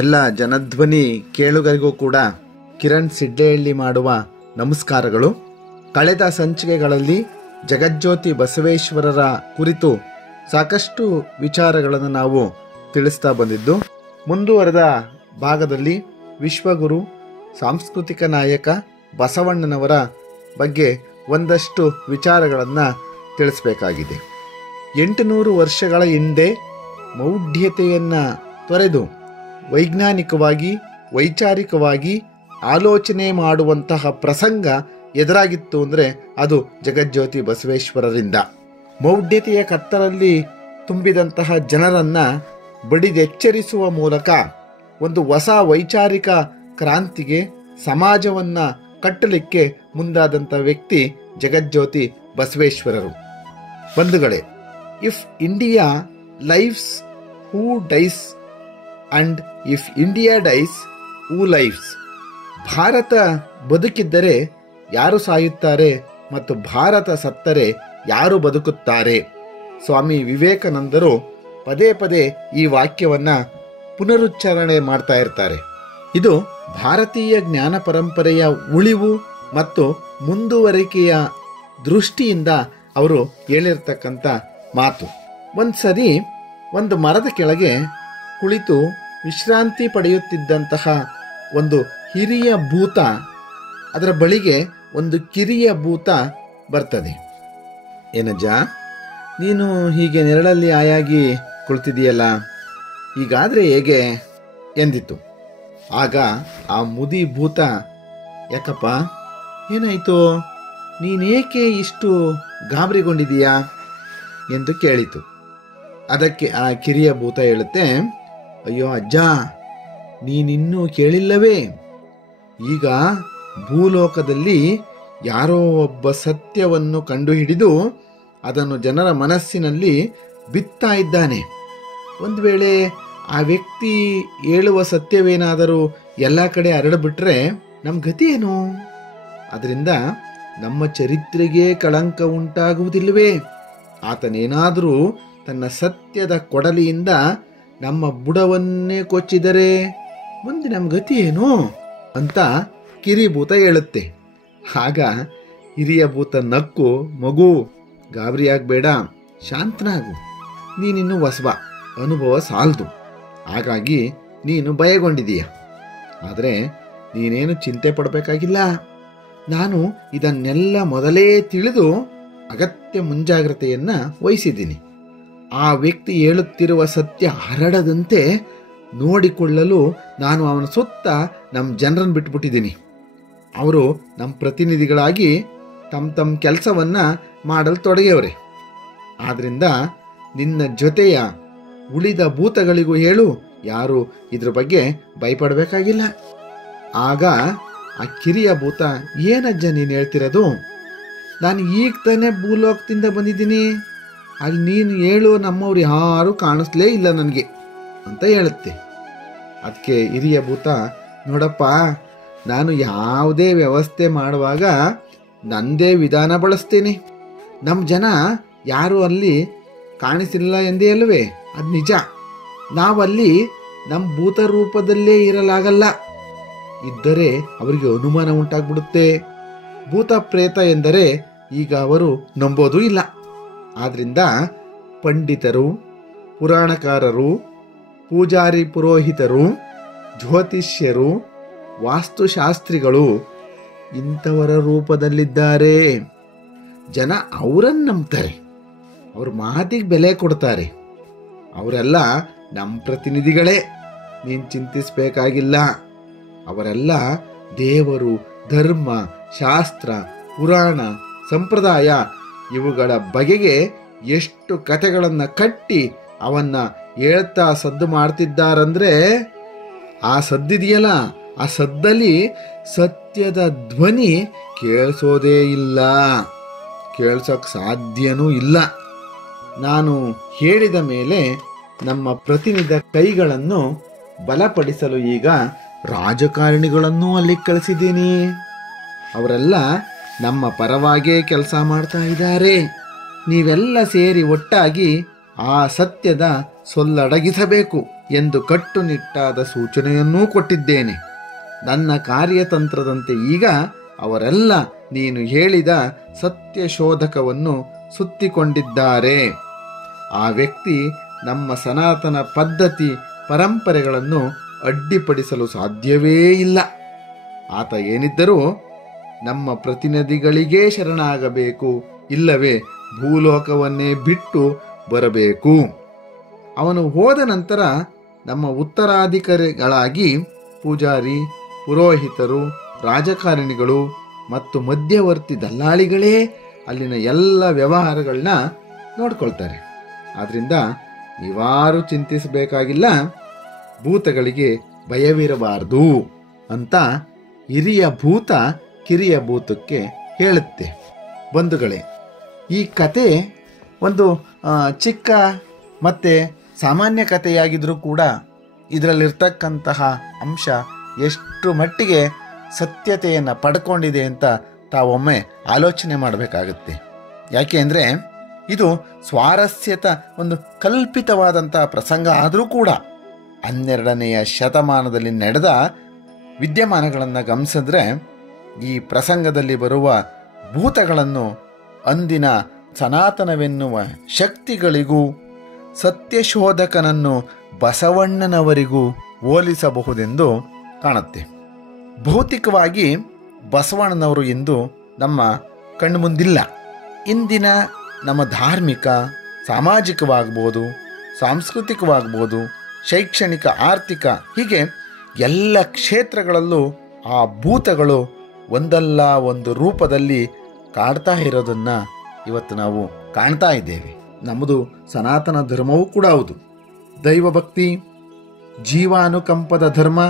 ಎಲ್ಲ ಜನಧ್ವನಿ ಕೇಳುಗರಿಗೂ ಕೂಡ ಕಿರಣ್ ಸಿಡ್ಲೆಹಳ್ಳಿ ಮಾಡುವ ನಮಸ್ಕಾರಗಳು. ಕಳೆದ ಸಂಚಿಕೆಗಳಲ್ಲಿ ಜಗಜ್ಯೋತಿ ಬಸವೇಶ್ವರರ ಕುರಿತು ಸಾಕಷ್ಟು ವಿಚಾರಗಳನ್ನು ನಾವು ತಿಳಿಸ್ತಾ ಬಂದಿದ್ದು, ಮುಂದುವರೆದ ಭಾಗದಲ್ಲಿ ವಿಶ್ವಗುರು, ಸಾಂಸ್ಕೃತಿಕ ನಾಯಕ ಬಸವಣ್ಣನವರ ಬಗ್ಗೆ ಒಂದಷ್ಟು ವಿಚಾರಗಳನ್ನು ತಿಳಿಸಬೇಕಾಗಿದೆ. 800 ವರ್ಷಗಳ ಹಿಂದೆ ಮೌಢ್ಯತೆಯನ್ನು ತೊರೆದು ವೈಜ್ಞಾನಿಕವಾಗಿ ವೈಚಾರಿಕವಾಗಿ ಆಲೋಚನೆ ಮಾಡುವಂತಹ ಪ್ರಸಂಗ ಎದುರಾಗಿತ್ತು ಅಂದರೆ ಅದು ಜಗಜ್ಯೋತಿ ಬಸವೇಶ್ವರರಿಂದ. ಮೌಢ್ಯತೆಯ ಕತ್ತಲಲ್ಲಿ ತುಂಬಿದಂತಹ ಜನರನ್ನು ಬಡಿದೆಚ್ಚರಿಸುವ ಮೂಲಕ ಒಂದು ಹೊಸ ವೈಚಾರಿಕ ಕ್ರಾಂತಿಗೆ, ಸಮಾಜವನ್ನು ಕಟ್ಟಲಿಕ್ಕೆ ಮುಂದಾದಂಥ ವ್ಯಕ್ತಿ ಜಗಜ್ಯೋತಿ ಬಸವೇಶ್ವರರು. ಬಂಧುಗಳೇ, if India lives who dies and if India dies who lives. Bharat ಬದುಕಿದ್ದರೆ ಯಾರು ಸಾಯುತ್ತಾರೆ ಮತ್ತು ಭಾರತ ಸತ್ತರೆ ಯಾರು ಬದುಕುತ್ತಾರೆ. ಸ್ವಾಮಿ ವಿವೇಕಾನಂದರು ಪದೇ ಪದೇ ಈ ವಾಕ್ಯವನ್ನು ಪುನರುಚ್ಚಾರಣೆ ಮಾಡ್ತಾ ಇರ್ತಾರೆ. ಇದು ಭಾರತೀಯ ಜ್ಞಾನ ಪರಂಪರೆಯ ಉಳಿವು ಮತ್ತು ಮುಂದುವರಿಕೆಯ ದೃಷ್ಟಿಯಿಂದ ಅವರು ಹೇಳಿರ್ತಕ್ಕಂಥ ಮಾತು. ಒಂದು ಸರಿ ಒಂದು ಮರದ ಕೆಳಗೆ ಕುಳಿತು ವಿಶ್ರಾಂತಿ ಪಡೆಯುತ್ತಿದ್ದಂತಹ ಒಂದು ಹಿರಿಯ ಭೂತ, ಅದರ ಬಳಿಗೆ ಒಂದು ಕಿರಿಯ ಭೂತ ಬರ್ತದೆ. ಏನಜ್ಜ, ನೀನು ಹೀಗೆ ನೆರಳಲ್ಲಿ ಆಯಾಗಿ ಕುಳಿತಿದೆಯಲ್ಲ, ಹೀಗಾದರೆ ಹೇಗೆ ಎಂದಿತು. ಆಗ ಆ ಮುದಿ ಭೂತ, ಯಾಕಪ್ಪ ಏನಾಯಿತು, ನೀನೇಕೆ ಇಷ್ಟು ಗಾಬರಿಗೊಂಡಿದೀಯಾ ಎಂದು ಕೇಳಿತು. ಅದಕ್ಕೆ ಆ ಕಿರಿಯ ಭೂತ ಹೇಳುತ್ತೆ, ಅಯ್ಯೋ ಅಜ್ಜ, ನೀನಿನ್ನೂ ಕೇಳಿಲ್ಲವೇ? ಈಗ ಭೂಲೋಕದಲ್ಲಿ ಯಾರೋ ಒಬ್ಬ ಸತ್ಯವನ್ನು ಕಂಡುಹಿಡಿದು ಅದನ್ನು ಜನರ ಮನಸ್ಸಿನಲ್ಲಿ ಬಿತ್ತಾ ಇದ್ದಾನೆ. ಒಂದು ವೇಳೆ ಆ ವ್ಯಕ್ತಿ ಹೇಳುವ ಸತ್ಯವೇನಾದರೂ ಎಲ್ಲ ಕಡೆ ಹರಡಿಬಿಟ್ರೆ ನಮ್ಮ ಗತಿ ಏನು? ಅದರಿಂದ ನಮ್ಮ ಚರಿತ್ರೆಗೆ ಕಳಂಕ ಉಂಟಾಗುವುದಿಲ್ಲವೇ? ಆತನೇನಾದರೂ ತನ್ನ ಸತ್ಯದ ಕೊಡಲಿಯಿಂದ ನಮ್ಮ ಬುಡವನ್ನೇ ಕೊಚ್ಚಿದರೆ ಮುಂದೆ ನಮ್ಮ ಗತಿ ಏನು ಅಂತ ಕಿರಿಭೂತ ಹೇಳುತ್ತೆ. ಆಗ ಹಿರಿಯ ಭೂತ ನಕ್ಕು, ಮಗು ಗಾಬರಿಯಾಗಬೇಡ, ಶಾಂತನಾಗು, ನೀನಿನ್ನು ಹೊಸಬ, ಅನುಭವ ಸಾಲದು, ಹಾಗಾಗಿ ನೀನು ಭಯಗೊಂಡಿದೀಯ. ಆದರೆ ನೀನೇನು ಚಿಂತೆ ಪಡಬೇಕಾಗಿಲ್ಲ. ನಾನು ಇದನ್ನೆಲ್ಲ ಮೊದಲೇ ತಿಳಿದು ಅಗತ್ಯ ಮುಂಜಾಗ್ರತೆಯನ್ನು ವಹಿಸಿದ್ದೀನಿ. ಆ ವ್ಯಕ್ತಿ ಹೇಳುತ್ತಿರುವ ಸತ್ಯ ಹರಡದಂತೆ ನೋಡಿಕೊಳ್ಳಲು ನಾನು ಅವನ ಸುತ್ತ ನಮ್ಮ ಜನರನ್ನು ಬಿಟ್ಬಿಟ್ಟಿದ್ದೀನಿ. ಅವರು ನಮ್ಮ ಪ್ರತಿನಿಧಿಗಳಾಗಿ ತಮ್ಮ ಕೆಲಸವನ್ನು ಮಾಡಲು ತೊಡಗಿಯವರೆ. ಆದ್ದರಿಂದ ನಿನ್ನ ಜೊತೆಯ ಉಳಿದ ಭೂತಗಳಿಗೂ ಹೇಳು, ಯಾರು ಇದ್ರ ಬಗ್ಗೆ ಭಯಪಡಬೇಕಾಗಿಲ್ಲ. ಆಗ ಆ ಕಿರಿಯ ಭೂತ, ಏನಜ್ಜ ನೀನು ಹೇಳ್ತಿರೋದು? ನಾನು ಈಗ ತಾನೇ ಭೂಲೋಕದಿಂದ ಬಂದಿದ್ದೀನಿ, ಅಲ್ಲಿ ನೀನು ಹೇಳು ನಮ್ಮವ್ರು ಯಾರೂ ಕಾಣಿಸ್ಲೇ ಇಲ್ಲ ನನಗೆ ಅಂತ ಹೇಳುತ್ತೆ. ಅದಕ್ಕೆ ಹಿರಿಯ ಭೂತ, ನೋಡಪ್ಪ, ನಾನು ಯಾವುದೇ ವ್ಯವಸ್ಥೆ ಮಾಡುವಾಗ ನನ್ನದೇ ವಿಧಾನ ಬಳಸ್ತೀನಿ. ನಮ್ಮ ಜನ ಯಾರೂ ಅಲ್ಲಿ ಕಾಣಿಸಿಲ್ಲ ಎಂದೇ ಅಲ್ವೇ? ಅದು ನಿಜ. ನಾವಲ್ಲಿ ನಮ್ಮ ಭೂತ ರೂಪದಲ್ಲೇ ಇರಲಾಗಲ್ಲ. ಇದ್ದರೆ ಅವರಿಗೆ ಅನುಮಾನ ಉಂಟಾಗ್ಬಿಡುತ್ತೆ. ಭೂತ ಪ್ರೇತ ಎಂದರೆ ಈಗ ಅವರು ನಂಬೋದೂ ಇಲ್ಲ. ಆದ್ದರಿಂದ ಪಂಡಿತರು, ಪುರಾಣಕಾರರು, ಪೂಜಾರಿ ಪುರೋಹಿತರು, ಜ್ಯೋತಿಷ್ಯರು, ವಾಸ್ತುಶಾಸ್ತ್ರಿಗಳು ಇಂಥವರ ರೂಪದಲ್ಲಿದ್ದಾರೆ. ಜನ ಅವರನ್ನು ನಂಬ್ತಾರೆ, ಅವ್ರ ಮಾತಿಗೆ ಬೆಲೆ ಕೊಡ್ತಾರೆ. ಅವರೆಲ್ಲ ನಮ್ಮ ಪ್ರತಿನಿಧಿಗಳೇ, ನೀನು ಚಿಂತಿಸಬೇಕಾಗಿಲ್ಲ. ಅವರೆಲ್ಲ ದೇವರು, ಧರ್ಮ, ಶಾಸ್ತ್ರ, ಪುರಾಣ, ಸಂಪ್ರದಾಯ ಇವುಗಳ ಬಗೆಗೆ ಎಷ್ಟು ಕಥೆಗಳನ್ನು ಕಟ್ಟಿ ಅವನ್ನ ಹೇಳ್ತಾ ಸದ್ದು ಮಾಡ್ತಿದ್ದಾರಂದ್ರೆ, ಆ ಸದ್ದಿದೆಯಲ್ಲ, ಆ ಸದ್ದಲ್ಲಿ ಸತ್ಯದ ಧ್ವನಿ ಕೇಳಿಸೋದೇ ಇಲ್ಲ, ಕೇಳಿಸೋಕೆ ಸಾಧ್ಯನೂ ಇಲ್ಲ. ನಾನು ಹೇಳಿದ ಮೇಲೆ ನಮ್ಮ ಪ್ರತಿನಿಧಿ ಕೈಗಳನ್ನು ಬಲಪಡಿಸಲು ಈಗ ರಾಜಕಾರಣಿಗಳನ್ನು ಅಲ್ಲಿ ಕಳಿಸಿದ್ದೀನಿ. ಅವರೆಲ್ಲ ನಮ್ಮ ಪರವಾಗೇ ಕೆಲಸ ಮಾಡ್ತಾ ಇದ್ದಾರೆ. ನೀವೆಲ್ಲ ಸೇರಿ ಒಟ್ಟಾಗಿ ಆ ಸತ್ಯದ ಸೊಲ್ಲಡಗಿಸಬೇಕು ಎಂದು ಕಟ್ಟುನಿಟ್ಟಾದ ಸೂಚನೆಯನ್ನೂ ಕೊಟ್ಟಿದ್ದೇನೆ. ನನ್ನ ಕಾರ್ಯತಂತ್ರದಂತೆ ಈಗ ಅವರೆಲ್ಲ ನೀನು ಹೇಳಿದ ಸತ್ಯಶೋಧಕವನ್ನು ಸುತ್ತಿಕೊಂಡಿದ್ದಾರೆ. ಆ ವ್ಯಕ್ತಿ ನಮ್ಮ ಸನಾತನ ಪದ್ಧತಿ ಪರಂಪರೆಗಳನ್ನು ಅಡ್ಡಿಪಡಿಸಲು ಸಾಧ್ಯವೇ ಇಲ್ಲ. ಆತ ಏನಿದ್ದರೂ ನಮ್ಮ ಪ್ರತಿನಿಧಿಗಳಿಗೇ ಶರಣಾಗಬೇಕು, ಇಲ್ಲವೇ ಭೂಲೋಕವನ್ನೇ ಬಿಟ್ಟು ಬರಬೇಕು. ಅವನು ಹೋದ ನಂತರ ನಮ್ಮ ಉತ್ತರಾಧಿಕಾರಿಗಳಾಗಿ ಪೂಜಾರಿ, ಪುರೋಹಿತರು, ರಾಜಕಾರಣಿಗಳು ಮತ್ತು ಮಧ್ಯವರ್ತಿ ದಲ್ಲಾಳಿಗಳೇ ಅಲ್ಲಿನ ಎಲ್ಲ ವ್ಯವಹಾರಗಳನ್ನ ನೋಡ್ಕೊಳ್ತಾರೆ. ಆದ್ದರಿಂದ ನೀವಾರು ಚಿಂತಿಸಬೇಕಾಗಿಲ್ಲ, ಭೂತಗಳಿಗೆ ಭಯವಿರಬಾರದು ಅಂತ ಹಿರಿಯ ಭೂತ ಕಿರಿಯ ಭೂತಕ್ಕೆ ಹೇಳುತ್ತೆ. ಬಂಧುಗಳೇ, ಈ ಕತೆ ಒಂದು ಚಿಕ್ಕ ಮತ್ತು ಸಾಮಾನ್ಯ ಕಥೆಯಾಗಿದ್ದರೂ ಕೂಡ ಇದರಲ್ಲಿರ್ತಕ್ಕಂತಹ ಅಂಶ ಎಷ್ಟು ಮಟ್ಟಿಗೆ ಸತ್ಯತೆಯನ್ನು ಪಡ್ಕೊಂಡಿದೆ ಅಂತ ತಾವೊಮ್ಮೆ ಆಲೋಚನೆ ಮಾಡಬೇಕಾಗುತ್ತೆ. ಯಾಕೆ ಅಂದರೆ ಇದು ಸ್ವಾರಸ್ಯತ ಒಂದು ಕಲ್ಪಿತವಾದಂಥ ಪ್ರಸಂಗ ಆದರೂ ಕೂಡ 12ನೇ ಶತಮಾನದಲ್ಲಿ ನಡೆದ ವಿದ್ಯಮಾನಗಳನ್ನು ಗಮನಿಸಿದ್ರೆ ಈ ಪ್ರಸಂಗದಲ್ಲಿ ಬರುವ ಭೂತಗಳನ್ನು ಅಂದಿನ ಸನಾತನವೆನ್ನುವ ಶಕ್ತಿಗಳಿಗೂ ಸತ್ಯಶೋಧಕನನ್ನು ಬಸವಣ್ಣನವರಿಗೂ ಹೋಲಿಸಬಹುದೆಂದು ಕಾಣುತ್ತೆ. ಭೌತಿಕವಾಗಿ ಬಸವಣ್ಣನವರು ಇಂದು ನಮ್ಮ ಕಣ್ಮುಂದಿಲ್ಲ. ಇಂದಿನ ನಮ್ಮ ಧಾರ್ಮಿಕ, ಸಾಮಾಜಿಕವಾಗ್ಬೋದು, ಸಾಂಸ್ಕೃತಿಕವಾಗ್ಬೋದು, ಶೈಕ್ಷಣಿಕ, ಆರ್ಥಿಕ, ಹೀಗೆ ಎಲ್ಲ ಕ್ಷೇತ್ರಗಳಲ್ಲೂ ಆ ಭೂತಗಳು ಒಂದಲ್ಲ ಒಂದು ರೂಪದಲ್ಲಿ ಕಾಡ್ತಾ ಇರೋದನ್ನು ಇವತ್ತು ನಾವು ಕಾಣ್ತಾ ಇದ್ದೇವೆ. ನಮ್ಮದು ಸನಾತನ ಧರ್ಮವೂ ಕೂಡ ಹೌದು. ದೈವಭಕ್ತಿ, ಜೀವಾನುಕಂಪದ ಧರ್ಮ,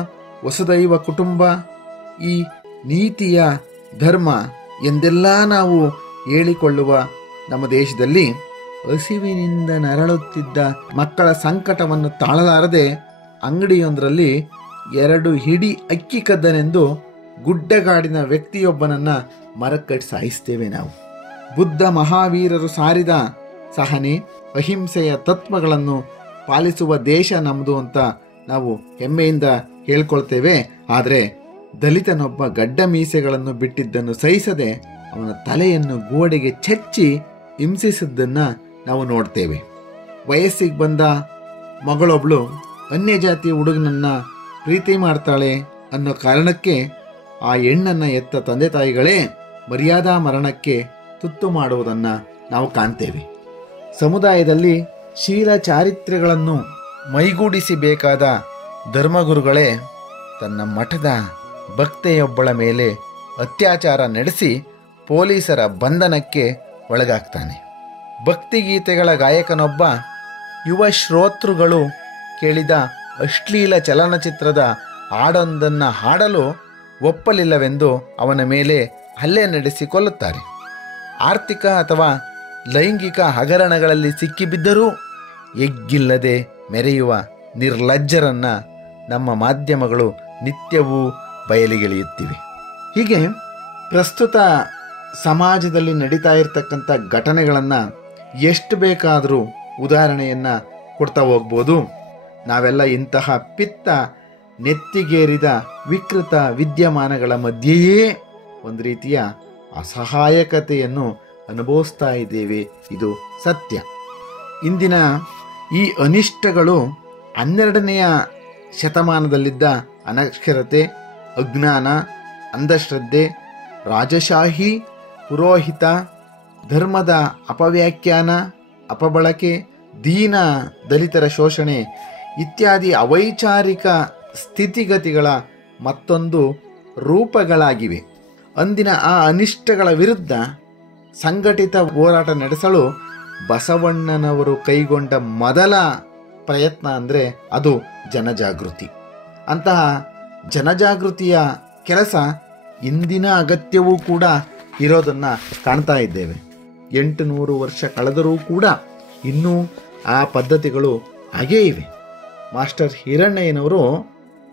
ವಸುದೈವ ಕುಟುಂಬ, ಈ ನೀತಿಯ ಧರ್ಮ ಎಂದೆಲ್ಲ ನಾವು ಹೇಳಿಕೊಳ್ಳುವ ನಮ್ಮ ದೇಶದಲ್ಲಿ ಹಸಿವಿನಿಂದ ನರಳುತ್ತಿದ್ದ ಮಕ್ಕಳ ಸಂಕಟವನ್ನು ತಾಳಲಾರದೆ ಅಂಗಡಿಯೊಂದರಲ್ಲಿ 2 ಹಿಡಿ ಅಕ್ಕಿ ಕದ್ದನೆಂದು ಗುಡ್ಡಗಾಡಿನ ವ್ಯಕ್ತಿಯೊಬ್ಬನನ್ನು ಮರಕ್ಕಟ್ಟಿ ಸಾಯಿಸ್ತೇವೆ ನಾವು. ಬುದ್ಧ ಮಹಾವೀರರು ಸಾರಿದ ಸಹನೆ, ಅಹಿಂಸೆಯ ತತ್ವಗಳನ್ನು ಪಾಲಿಸುವ ದೇಶ ನಮ್ಮದು ಅಂತ ನಾವು ಹೆಮ್ಮೆಯಿಂದ ಹೇಳ್ಕೊಳ್ತೇವೆ. ಆದರೆ ದಲಿತನೊಬ್ಬ ಗಡ್ಡ ಮೀಸೆಗಳನ್ನು ಬಿಟ್ಟಿದ್ದನ್ನು ಸಹಿಸದೆ ಅವನ ತಲೆಯನ್ನು ಗೋಡೆಗೆ ಚಚ್ಚಿ ಹಿಂಸಿಸಿದ್ದನ್ನು ನಾವು ನೋಡ್ತೇವೆ. ವಯಸ್ಸಿಗೆ ಬಂದ ಮಗಳೊಬ್ಳು ಅನ್ಯಜಾತಿ ಹುಡುಗನನ್ನು ಪ್ರೀತಿ ಮಾಡ್ತಾಳೆ ಅನ್ನೋ ಕಾರಣಕ್ಕೆ ಆ ಹೆಣ್ಣನ್ನು ಎತ್ತ ತಂದೆ ತಾಯಿಗಳೇ ಮರ್ಯಾದಾ ಮರಣಕ್ಕೆ ತುತ್ತು ಮಾಡುವುದನ್ನು ನಾವು ಕಾಣ್ತೇವೆ. ಸಮುದಾಯದಲ್ಲಿ ಶೀಲ ಚಾರಿತ್ರ್ಯಗಳನ್ನು ಮೈಗೂಡಿಸಬೇಕಾದ ಧರ್ಮಗುರುಗಳೇ ತನ್ನ ಮಠದ ಭಕ್ತೆಯೊಬ್ಬಳ ಮೇಲೆ ಅತ್ಯಾಚಾರ ನಡೆಸಿ ಪೊಲೀಸರ ಬಂಧನಕ್ಕೆ ಒಳಗಾಗ್ತಾನೆ. ಭಕ್ತಿಗೀತೆಗಳ ಗಾಯಕನೊಬ್ಬ ಯುವ ಶ್ರೋತೃಗಳು ಕೇಳಿದ ಅಶ್ಲೀಲ ಚಲನಚಿತ್ರದ ಹಾಡೊಂದನ್ನು ಹಾಡಲು ಒಪ್ಪಲಿಲ್ಲವೆಂದು ಅವನ ಮೇಲೆ ಹಲ್ಲೆ ನಡೆಸಿ ಕೊಲ್ಲುತ್ತಾರೆ. ಆರ್ಥಿಕ ಅಥವಾ ಲೈಂಗಿಕ ಹಗರಣಗಳಲ್ಲಿ ಸಿಕ್ಕಿಬಿದ್ದರೂ ಎಗ್ಗಿಲ್ಲದೆ ಮೆರೆಯುವ ನಿರ್ಲಜ್ಜರನ್ನು ನಮ್ಮ ಮಾಧ್ಯಮಗಳು ನಿತ್ಯವೂ ಬಯಲಿಗೆಳೆಯುತ್ತಿವೆ. ಹೀಗೆ ಪ್ರಸ್ತುತ ಸಮಾಜದಲ್ಲಿ ನಡೀತಾ ಇರತಕ್ಕಂಥ ಘಟನೆಗಳನ್ನು ಎಷ್ಟು ಬೇಕಾದರೂ ಉದಾಹರಣೆಯನ್ನು ಕೊಡ್ತಾ ಹೋಗ್ಬೋದು. ನಾವೆಲ್ಲ ಇಂತಹ ಪಿತ್ತ ನೆತ್ತಿಗೇರಿದ ವಿಕೃತ ವಿದ್ಯಮಾನಗಳ ಮಧ್ಯೆಯೇ ಒಂದು ರೀತಿಯ ಅಸಹಾಯಕತೆಯನ್ನು ಅನುಭವಿಸ್ತಾ ಇದ್ದೇವೆ. ಇದು ಸತ್ಯ. ಇಂದಿನ ಈ ಅನಿಷ್ಟಗಳು 12ನೇ ಶತಮಾನದಲ್ಲಿದ್ದ ಅನಕ್ಷರತೆ, ಅಜ್ಞಾನ, ಅಂಧಶ್ರದ್ಧೆ, ರಾಜಶಾಹಿ, ಪುರೋಹಿತ ಧರ್ಮದ ಅಪವ್ಯಾಖ್ಯಾನ, ಅಪಬಳಕೆ, ದೀನ ದಲಿತರ ಶೋಷಣೆ ಇತ್ಯಾದಿ ಅವೈಚಾರಿಕ ಸ್ಥಿತಿಗತಿಗಳ ಮತ್ತೊಂದು ರೂಪಗಳಾಗಿವೆ. ಅಂದಿನ ಆ ಅನಿಷ್ಟಗಳ ವಿರುದ್ಧ ಸಂಘಟಿತ ಹೋರಾಟ ನಡೆಸಲು ಬಸವಣ್ಣನವರು ಕೈಗೊಂಡ ಮೊದಲ ಪ್ರಯತ್ನ ಅಂದರೆ ಅದು ಜನಜಾಗೃತಿ. ಅಂತಹ ಜನಜಾಗೃತಿಯ ಕೆಲಸ ಇಂದಿನ ಅಗತ್ಯವೂ ಕೂಡ ಇರೋದನ್ನು ಕಾಣ್ತಾ ಇದ್ದೇವೆ. 800 ವರ್ಷ ಕಳೆದರೂ ಕೂಡ ಇನ್ನೂ ಆ ಪದ್ಧತಿಗಳು ಹಾಗೇ ಇವೆ. ಮಾಸ್ಟರ್ ಹಿರಣ್ಣಯ್ಯನವರು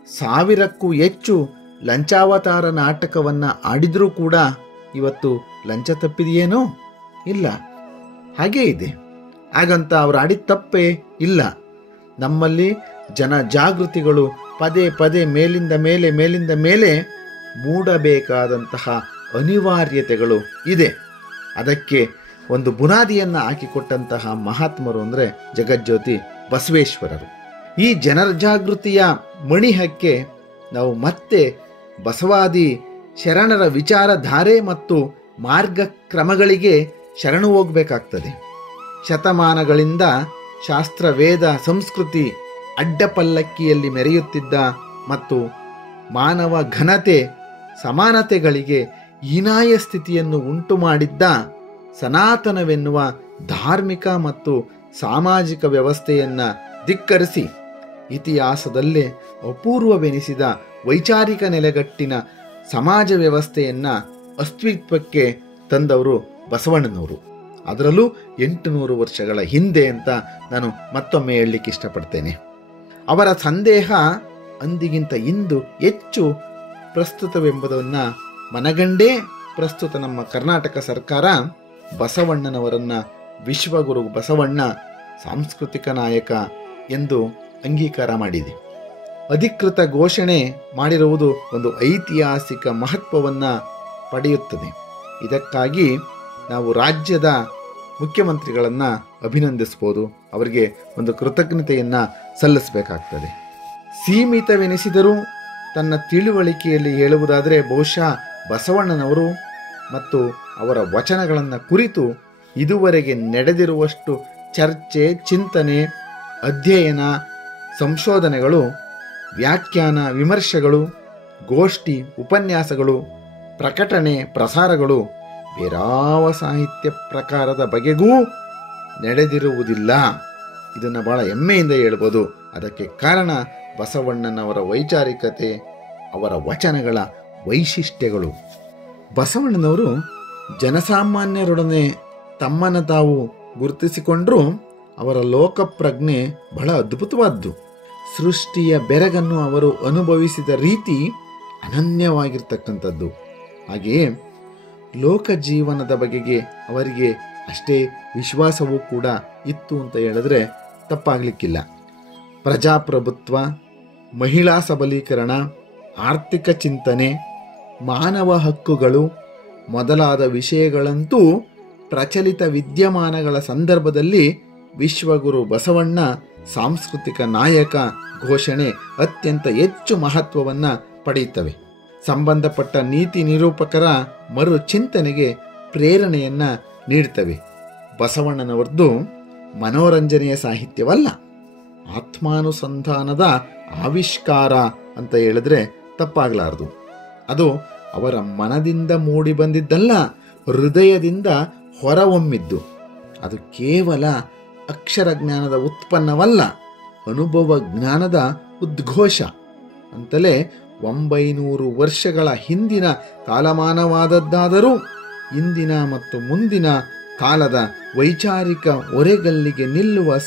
1000ಕ್ಕೂ ಹೆಚ್ಚು ಲಂಚಾವತಾರ ನಾಟಕವನ್ನು ಆಡಿದರೂ ಕೂಡ ಇವತ್ತು ಲಂಚ ತಪ್ಪಿದೆಯೇನೋ? ಇಲ್ಲ, ಹಾಗೇ ಇದೆ. ಹಾಗಂತ ಅವರು ಆಡಿದ ತಪ್ಪೇ ಇಲ್ಲ. ನಮ್ಮಲ್ಲಿ ಜನಜಾಗೃತಿಗಳು ಪದೇ ಪದೇ ಮೇಲಿಂದ ಮೇಲೆ ಮೂಡಬೇಕಾದಂತಹ ಅನಿವಾರ್ಯತೆಗಳು ಇದೆ. ಅದಕ್ಕೆ ಒಂದು ಬುನಾದಿಯನ್ನು ಹಾಕಿಕೊಟ್ಟಂತಹ ಮಹಾತ್ಮರು ಅಂದರೆ ಜಗಜ್ಯೋತಿ ಬಸವೇಶ್ವರರು. ಈ ಜನಜಾಗೃತಿಯ ಮಣಿಹಕ್ಕೆ ನಾವು ಬಸವಾದಿ ಶರಣರ ವಿಚಾರಧಾರೆ ಮತ್ತು ಮಾರ್ಗಕ್ರಮಗಳಿಗೆ ಶರಣು ಹೋಗಬೇಕಾಗ್ತದೆ. ಶತಮಾನಗಳಿಂದ ಶಾಸ್ತ್ರ, ವೇದ, ಸಂಸ್ಕೃತಿ ಅಡ್ಡಪಲ್ಲಕ್ಕಿಯಲ್ಲಿ ಮೆರೆಯುತ್ತಿದ್ದ ಮತ್ತು ಮಾನವ ಘನತೆ ಸಮಾನತೆಗಳಿಗೆ ಹೀನಾಯ ಸ್ಥಿತಿಯನ್ನು ಉಂಟು ಮಾಡಿದ್ದ ಸನಾತನವೆನ್ನುವ ಧಾರ್ಮಿಕ ಮತ್ತು ಸಾಮಾಜಿಕ ವ್ಯವಸ್ಥೆಯನ್ನು ಧಿಕ್ಕರಿಸಿ ಇತಿಹಾಸದಲ್ಲೇ ಅಪೂರ್ವವೆನಿಸಿದ ವೈಚಾರಿಕ ನೆಲೆಗಟ್ಟಿನ ಸಮಾಜ ವ್ಯವಸ್ಥೆಯನ್ನು ಅಸ್ತಿತ್ವಕ್ಕೆ ತಂದವರು ಬಸವಣ್ಣನವರು. ಅದರಲ್ಲೂ 800 ವರ್ಷಗಳ ಹಿಂದೆ ಅಂತ ನಾನು ಮತ್ತೊಮ್ಮೆ ಹೇಳಲಿಕ್ಕೆ ಇಷ್ಟಪಡ್ತೇನೆ. ಅವರ ಸಂದೇಹ ಅಂದಿಗಿಂತ ಇಂದು ಹೆಚ್ಚು ಪ್ರಸ್ತುತವೆಂಬುದನ್ನು ಮನಗಂಡೇ ಪ್ರಸ್ತುತ ನಮ್ಮ ಕರ್ನಾಟಕ ಸರ್ಕಾರ ಬಸವಣ್ಣನವರನ್ನು ವಿಶ್ವಗುರು ಬಸವಣ್ಣ ಸಾಂಸ್ಕೃತಿಕ ನಾಯಕ ಎಂದು ಅಂಗೀಕಾರ ಮಾಡಿದೆ. ಅಧಿಕೃತ ಘೋಷಣೆ ಮಾಡಿರುವುದು ಒಂದು ಐತಿಹಾಸಿಕ ಮಹತ್ವವನ್ನು ಪಡೆಯುತ್ತದೆ. ಇದಕ್ಕಾಗಿ ನಾವು ರಾಜ್ಯದ ಮುಖ್ಯಮಂತ್ರಿಗಳನ್ನು ಅಭಿನಂದಿಸ್ಬೋದು, ಅವರಿಗೆ ಒಂದು ಕೃತಜ್ಞತೆಯನ್ನು ಸಲ್ಲಿಸಬೇಕಾಗ್ತದೆ. ಸೀಮಿತವೆನಿಸಿದರೂ ತನ್ನ ತಿಳುವಳಿಕೆಯಲ್ಲಿ ಹೇಳುವುದಾದರೆ ಬಹುಶಃ ಬಸವಣ್ಣನವರು ಮತ್ತು ಅವರ ವಚನಗಳನ್ನು ಕುರಿತು ಇದುವರೆಗೆ ನಡೆದಿರುವಷ್ಟು ಚರ್ಚೆ, ಚಿಂತನೆ, ಅಧ್ಯಯನ, ಸಂಶೋಧನೆಗಳು, ವ್ಯಾಖ್ಯಾನ, ವಿಮರ್ಶೆಗಳು, ಗೋಷ್ಠಿ, ಉಪನ್ಯಾಸಗಳು, ಪ್ರಕಟಣೆ, ಪ್ರಸಾರಗಳು ಬೇರಾವ ಸಾಹಿತ್ಯ ಪ್ರಕಾರದ ಬಗೆಗೂ ನಡೆದಿರುವುದಿಲ್ಲ. ಇದನ್ನು ಬಹಳ ಹೆಮ್ಮೆಯಿಂದ ಹೇಳ್ಬೋದು. ಅದಕ್ಕೆ ಕಾರಣ ಬಸವಣ್ಣನವರ ವೈಚಾರಿಕತೆ, ಅವರ ವಚನಗಳ ವೈಶಿಷ್ಟ್ಯಗಳು. ಬಸವಣ್ಣನವರು ಜನಸಾಮಾನ್ಯರೊಡನೆ ತಮ್ಮನ್ನು ತಾವು ಗುರುತಿಸಿಕೊಂಡರೂ ಅವರ ಲೋಕಪ್ರಜ್ಞೆ ಬಹಳ ಅದ್ಭುತವಾದ್ದು. ಸೃಷ್ಟಿಯ ಬೆರಗನ್ನು ಅವರು ಅನುಭವಿಸಿದ ರೀತಿ ಅನನ್ಯವಾಗಿರ್ತಕ್ಕಂಥದ್ದು. ಹಾಗೆಯೇ ಲೋಕ ಜೀವನದ ಬಗೆಗೆ ಅವರಿಗೆ ಅಷ್ಟೇ ವಿಶ್ವಾಸವೂ ಕೂಡ ಇತ್ತು ಅಂತ ಹೇಳಿದ್ರೆ ತಪ್ಪಾಗಲಿಕ್ಕಿಲ್ಲ. ಪ್ರಜಾಪ್ರಭುತ್ವ, ಮಹಿಳಾ ಸಬಲೀಕರಣ, ಆರ್ಥಿಕ ಚಿಂತನೆ, ಮಾನವ ಹಕ್ಕುಗಳು ಮೊದಲಾದ ವಿಷಯಗಳಂತೂ ಪ್ರಚಲಿತ ವಿದ್ಯಮಾನಗಳ ಸಂದರ್ಭದಲ್ಲಿ ವಿಶ್ವಗುರು ಬಸವಣ್ಣ ಸಾಂಸ್ಕೃತಿಕ ನಾಯಕ ಘೋಷಣೆ ಅತ್ಯಂತ ಹೆಚ್ಚು ಮಹತ್ವವನ್ನು ಪಡೆಯುತ್ತವೆ. ಸಂಬಂಧಪಟ್ಟ ನೀತಿ ನಿರೂಪಕರ ಮರು ಚಿಂತನೆಗೆ ಪ್ರೇರಣೆಯನ್ನು ನೀಡುತ್ತವೆ. ಬಸವಣ್ಣನವರದ್ದು ಮನೋರಂಜನೆಯ ಸಾಹಿತ್ಯವಲ್ಲ, ಆತ್ಮಾನುಸಂಧಾನದ ಆವಿಷ್ಕಾರ ಅಂತ ಹೇಳಿದ್ರೆ ತಪ್ಪಾಗಲಾರದು. ಅದು ಅವರ ಮನದಿಂದ ಮೂಡಿ ಬಂದಿದ್ದಲ್ಲ, ಹೃದಯದಿಂದ ಹೊರಹೊಮ್ಮಿದ್ದು. ಅದು ಕೇವಲ ಅಕ್ಷರ ಜ್ಞಾನದ ಉತ್ಪನ್ನವಲ್ಲ, ಅನುಭವ ಜ್ಞಾನದ ಉದ್ಘೋಷ ಅಂತಲೇ 900 ವರ್ಷಗಳ ಹಿಂದಿನ ಕಾಲಮಾನವಾದದ್ದಾದರೂ ಇಂದಿನ ಮತ್ತು ಮುಂದಿನ ಕಾಲದ ವೈಚಾರಿಕ ಒರೆಗಲ್ಲಿಗೆ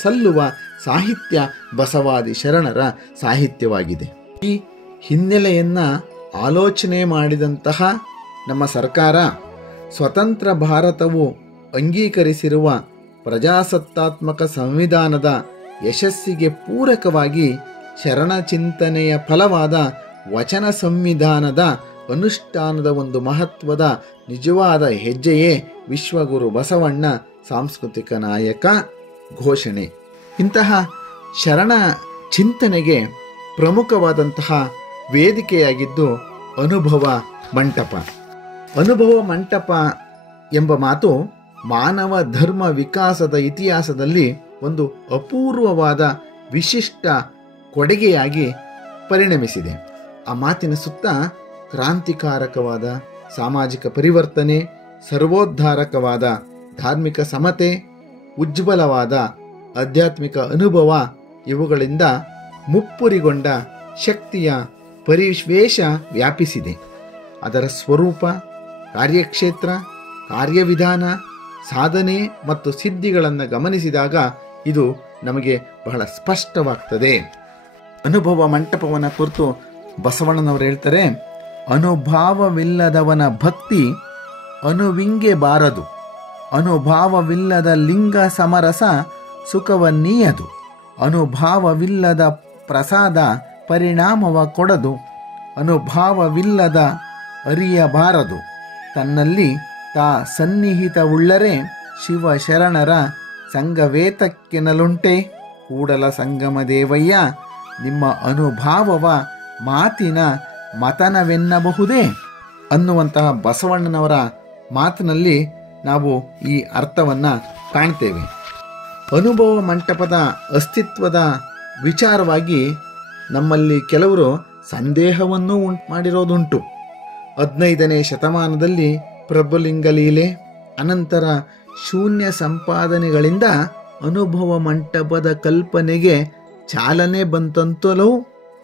ಸಲ್ಲುವ ಸಾಹಿತ್ಯ ಬಸವಾದಿ ಶರಣರ ಸಾಹಿತ್ಯವಾಗಿದೆ. ಈ ಹಿನ್ನೆಲೆಯನ್ನು ಆಲೋಚನೆ ಮಾಡಿದಂತಹ ನಮ್ಮ ಸರ್ಕಾರ ಸ್ವತಂತ್ರ ಭಾರತವು ಅಂಗೀಕರಿಸಿರುವ ಪ್ರಜಾಸತ್ತಾತ್ಮಕ ಸಂವಿಧಾನದ ಯಶಸ್ಸಿಗೆ ಪೂರಕವಾಗಿ ಶರಣ ಚಿಂತನೆಯ ಫಲವಾದ ವಚನ ಸಂವಿಧಾನದ ಅನುಷ್ಠಾನದ ಒಂದು ಮಹತ್ವದ ನಿಜವಾದ ಹೆಜ್ಜೆಯೇ ವಿಶ್ವಗುರು ಬಸವಣ್ಣ ಸಾಂಸ್ಕೃತಿಕ ನಾಯಕ ಘೋಷಣೆ. ಇಂತಹ ಶರಣ ಚಿಂತನೆಗೆ ಪ್ರಮುಖವಾದಂತಹ ವೇದಿಕೆಯಾಗಿದ್ದು ಅನುಭವ ಮಂಟಪ. ಅನುಭವ ಮಂಟಪ ಎಂಬ ಮಾತು ಮಾನವ ಧರ್ಮ ವಿಕಾಸದ ಇತಿಹಾಸದಲ್ಲಿ ಒಂದು ಅಪೂರ್ವವಾದ ವಿಶಿಷ್ಟ ಕೊಡುಗೆಯಾಗಿ ಪರಿಣಮಿಸಿದೆ. ಆ ಮಾತಿನ ಸುತ್ತ ಕ್ರಾಂತಿಕಾರಕವಾದ ಸಾಮಾಜಿಕ ಪರಿವರ್ತನೆ, ಸರ್ವೋದ್ಧಾರಕವಾದ ಧಾರ್ಮಿಕ ಸಮತೆ, ಉಜ್ವಲವಾದ ಆಧ್ಯಾತ್ಮಿಕ ಅನುಭವ ಇವುಗಳಿಂದ ಮುಪ್ಪುರಿಗೊಂಡ ಶಕ್ತಿಯ ಪರಿವೇಶ ವ್ಯಾಪಿಸಿದೆ. ಅದರ ಸ್ವರೂಪ, ಕಾರ್ಯಕ್ಷೇತ್ರ, ಕಾರ್ಯವಿಧಾನ, ಸಾಧನೆ ಮತ್ತು ಸಿದ್ಧಿಗಳನ್ನು ಗಮನಿಸಿದಾಗ ಇದು ನಮಗೆ ಬಹಳ ಸ್ಪಷ್ಟವಾಗ್ತದೆ. ಅನುಭವ ಮಂಟಪವನ್ನು ಕುರಿತು ಬಸವಣ್ಣನವರು ಹೇಳ್ತಾರೆ, ಅನುಭಾವವಿಲ್ಲದವನ ಭಕ್ತಿ ಅನುವಿಂಗೆ ಬಾರದು, ಅನುಭಾವವಿಲ್ಲದ ಲಿಂಗ ಸಮರಸ ಸುಖವನ್ನೀಯದು, ಅನುಭಾವವಿಲ್ಲದ ಪ್ರಸಾದ ಪರಿಣಾಮವ ಕೊಡದು. ಅನುಭಾವವಿಲ್ಲದ ಅರಿಯಬಾರದು. ತನ್ನಲ್ಲಿ ತಾ ಸನ್ನಿಹಿತವುಳ್ಳರೆ ಶಿವ ಶರಣರ ಸಂಗವೇತಕ್ಕೆನಲುಂಟೆ. ಕೂಡಲ ಸಂಗಮ ದೇವಯ್ಯ, ನಿಮ್ಮ ಅನುಭಾವವ ಮಾತಿನ ಮತನವೆನ್ನಬಹುದೇ ಅನ್ನುವಂತಹ ಬಸವಣ್ಣನವರ ಮಾತಿನಲ್ಲಿ ನಾವು ಈ ಅರ್ಥವನ್ನು ಕಾಣ್ತೇವೆ. ಅನುಭವ ಮಂಟಪದ ಅಸ್ತಿತ್ವದ ವಿಚಾರವಾಗಿ ನಮ್ಮಲ್ಲಿ ಕೆಲವರು ಸಂದೇಹವನ್ನೂ ಮಾಡಿರೋದುಂಟು. 15ನೇ ಶತಮಾನದಲ್ಲಿ ಪ್ರಭುಲಿಂಗ ಲೀಲೆ ಅನಂತರ ಶೂನ್ಯ ಸಂಪಾದನೆಗಳಿಂದ ಅನುಭವ ಮಂಟಪದ ಕಲ್ಪನೆಗೆ ಚಾಲನೆ ಬಂತಂತಲೂ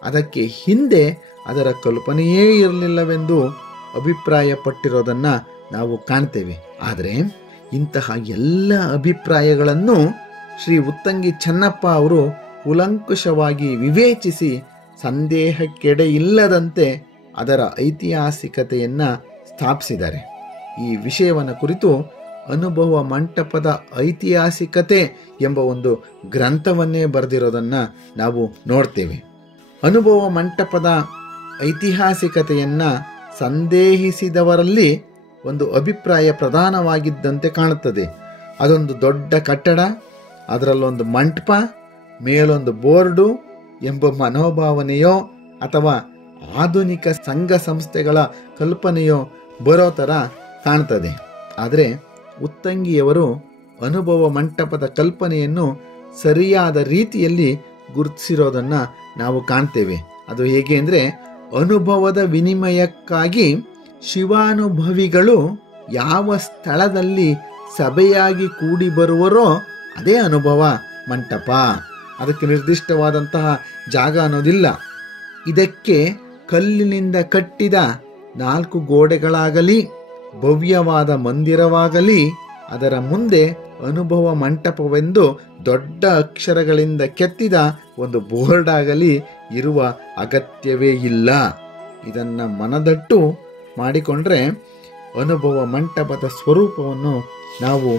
ಅದಕ್ಕೆ ಹಿಂದೆ ಅದರ ಕಲ್ಪನೆಯೇ ಇರಲಿಲ್ಲವೆಂದು ಅಭಿಪ್ರಾಯಪಟ್ಟಿರೋದನ್ನು ನಾವು ಕಾಣ್ತೇವೆ. ಆದರೆ ಇಂತಹ ಎಲ್ಲ ಅಭಿಪ್ರಾಯಗಳನ್ನು ಶ್ರೀ ಉತ್ತಂಗಿ ಚೆನ್ನಪ್ಪ ಅವರು ಕೂಲಂಕುಷವಾಗಿ ವಿವೇಚಿಸಿ ಸಂದೇಹಕ್ಕೆಡೆ ಇಲ್ಲದಂತೆ ಅದರ ಐತಿಹಾಸಿಕತೆಯನ್ನು ಸ್ಥಾಪಿಸಿದ್ದಾರೆ. ಈ ವಿಷಯವನ್ನು ಕುರಿತು ಅನುಭವ ಮಂಟಪದ ಐತಿಹಾಸಿಕತೆ ಎಂಬ ಒಂದು ಗ್ರಂಥವನ್ನೇ ಬರೆದಿರೋದನ್ನು ನಾವು ನೋಡ್ತೇವೆ. ಅನುಭವ ಮಂಟಪದ ಐತಿಹಾಸಿಕತೆಯನ್ನು ಸಂದೇಹಿಸಿದವರಲ್ಲಿ ಒಂದು ಅಭಿಪ್ರಾಯ ಪ್ರಧಾನವಾಗಿದ್ದಂತೆ ಕಾಣುತ್ತದೆ. ಅದೊಂದು ದೊಡ್ಡ ಕಟ್ಟಡ, ಅದರಲ್ಲೊಂದು ಮಂಟಪ, ಮೇಲೊಂದು ಬೋರ್ಡು ಎಂಬ ಮನೋಭಾವನೆಯೋ ಅಥವಾ ಆಧುನಿಕ ಸಂಘ ಸಂಸ್ಥೆಗಳ ಕಲ್ಪನೆಯೋ ಬರೋ ಥರ ಕಾಣ್ತದೆ. ಆದರೆ ಉತ್ತಂಗಿಯವರು ಅನುಭವ ಮಂಟಪದ ಕಲ್ಪನೆಯನ್ನು ಸರಿಯಾದ ರೀತಿಯಲ್ಲಿ ಗುರುತಿಸಿರೋದನ್ನು ನಾವು ಕಾಣ್ತೇವೆ. ಅದು ಹೇಗೆ ಅಂದರೆ, ಅನುಭವದ ವಿನಿಮಯಕ್ಕಾಗಿ ಶಿವಾನುಭವಿಗಳು ಯಾವ ಸ್ಥಳದಲ್ಲಿ ಸಭೆಯಾಗಿ ಕೂಡಿ ಬರುವರೋ ಅದೇ ಅನುಭವ ಮಂಟಪ. ಅದಕ್ಕೆ ನಿರ್ದಿಷ್ಟವಾದಂತಹ ಜಾಗ ಅನ್ನೋದಿಲ್ಲ. ಇದಕ್ಕೆ ಕಲ್ಲಿನಿಂದ ಕಟ್ಟಿದ 4 ಗೋಡೆಗಳಾಗಲಿ ಭವ್ಯವಾದ ಮಂದಿರವಾಗಲಿ ಅದರ ಮುಂದೆ ಅನುಭವ ಮಂಟಪವೆಂದು ದೊಡ್ಡ ಅಕ್ಷರಗಳಿಂದ ಕೆತ್ತಿದ ಒಂದು ಬೋರ್ಡ್ ಆಗಲಿ ಇರುವ ಅಗತ್ಯವೇ ಇಲ್ಲ. ಇದನ್ನು ಮನದಟ್ಟು ಮಾಡಿಕೊಂಡ್ರೆ ಅನುಭವ ಮಂಟಪದ ಸ್ವರೂಪವನ್ನು ನಾವು